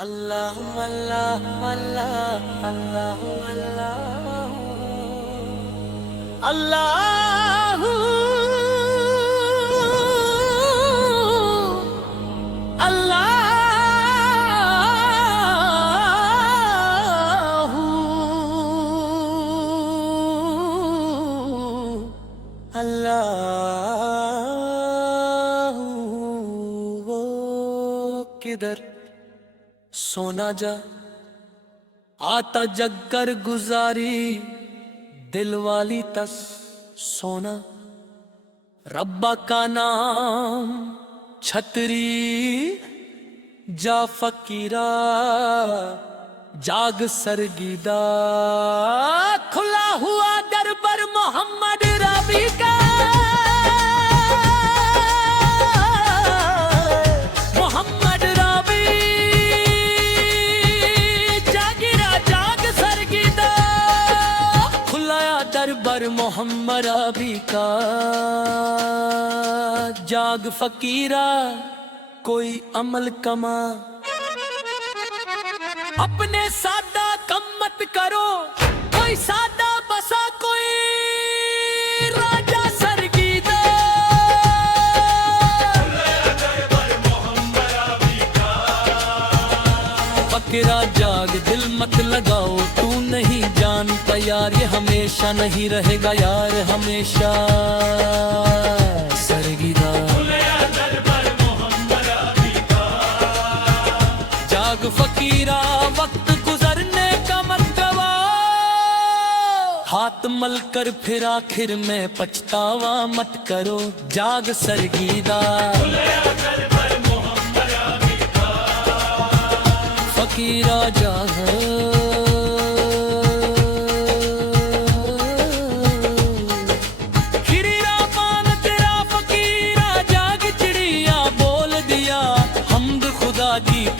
अल्लाह अल्लाह अल्लाह अल्लाह अल्लाह अल्लाह किधर सोना जा आता जगकर गुजारी दिल वाली तस सोना रब्बा का नाम छतरी जा फकीरा जाग सरगीदा खुला हुआ दरबार मोहम्मद रबी का दरबार मोहम्मद रबी का जाग फकीरा कोई अमल कमा अपने सादा कम मत करो कोई सादा बसा कोई राजा सरगीदा दरबार मोहम्मद रबी का फकीरा जाग दिल मत लगाओ तू नहीं जानता यार ये हमेशा नहीं रहेगा यार हमेशा सरगीदा दरबार मोहम्मद रबी का जाग फकीरा वक्त गुजरने का मत गवाओ हाथ मल कर फिर आखिर में पछतावा मत करो जाग सरगीदा दरबार मोहम्मद रबी का फकीरा जाग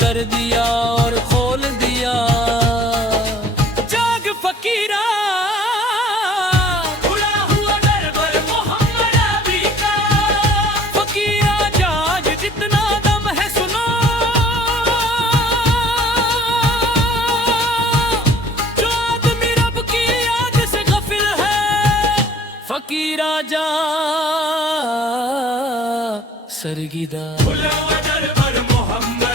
कर दिया और खोल दिया जाग फकीरा खुला हुआ दरबार मोहम्मद रबी का फकीरा जाग जितना दम है सुनो जो आदमी रब की याद से गफिल है फकीरा जा सरगीदा खुला हुआ दरबार मोहम्मद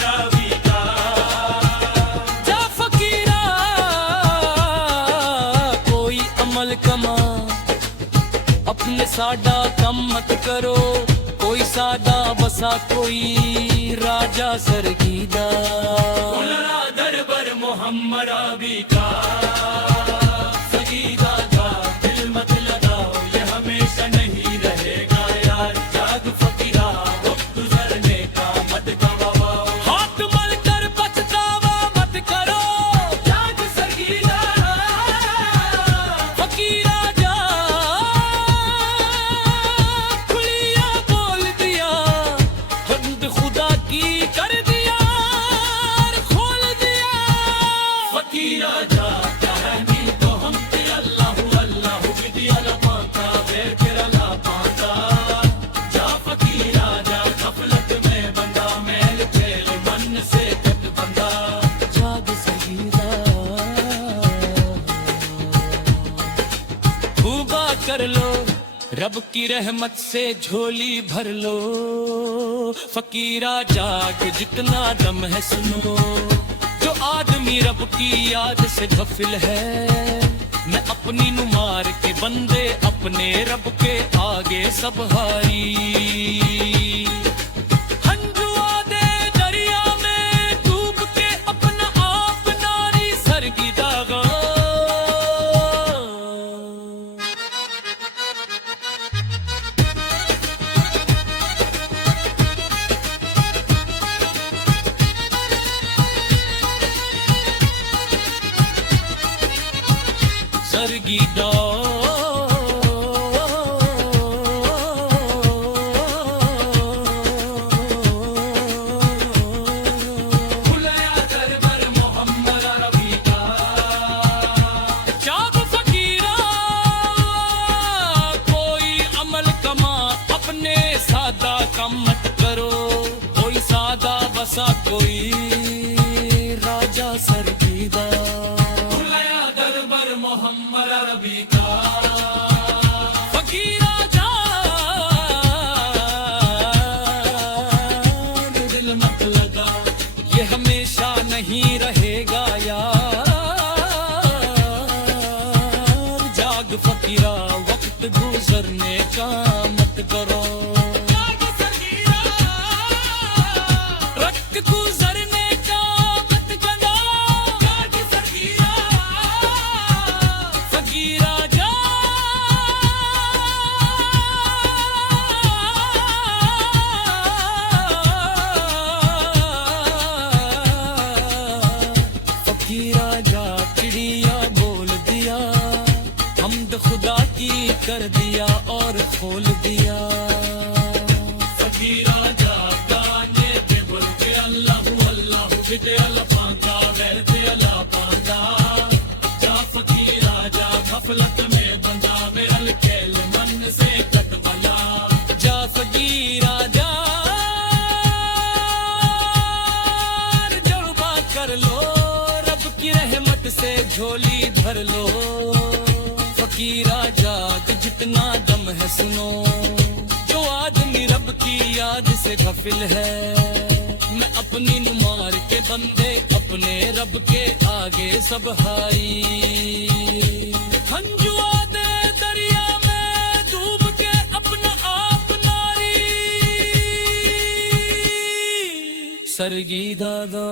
कमा अपने सादा कम मत करो कोई सादा बसा कोई राजा सरगीदा दरबार मोहम्मद रबी का सरगीदा का दिल मत लगाओ ये हमेशा नहीं रहेगा यार जाग फकीरा वक्त गुजरने का मत गवाओ हाथ मल कर पछतावा मत करो जाग सरगीदा फकीरा जा खुलिया बोल दिया हद खुदा की कर दिया खोल दिया फकीरा जा कहनी तो हम ते अल्लाह अल्लाह विदिया लपाता बेकर ला पाता जा फकीरा जा गफलत में बंदा मैल फेल मन से कट बंदा जाग सरगीदा भूबा कर लो रब की रहमत से झोली भर लो फकीरा जाग जितना दम है सुनो जो आदमी रब की याद से गफिल है मैं अपनी नुमार के बंदे अपने रब के आगे सब हारी हंजुआ दे दरिया में डूब के अपना आप नारी सरगीदा सरगीदा खुला दरबार मोहम्मद रबी का जाग फकीरा कोई अमल कमा अपने सादा कम मत करो कोई सादा बसा कोई हमेशा नहीं रहेगा यार। जाग फकीरा वक्त गुजरने का मत करो। वक्त गुजरने का मत करो। फकीरा जा फकीरा जा चिड़िया बोल दिया, हमद खुदा की कर दिया और खोल दिया। फकीरा जा गाने दे बोल के अल्लाह अल्लाह बिटे अल्लाह पांगा वैसे अल्लाह पांगा। जा फकीरा जा गफलत में बंदा मेरा खेल मन से कट वाला। जा फकीरा जा जड़बा कर लो, रब की रहमत से झोली भर लो। फकीरा जाग जितना दम है सुनो, जो आदमी रब की याद से गफिल है। मैं अपनी नुमार के बंदे अपने रब के आगे सब हाई। हंजुआ दे दरिया में डूब के अपना आप नारी। सरगी दादा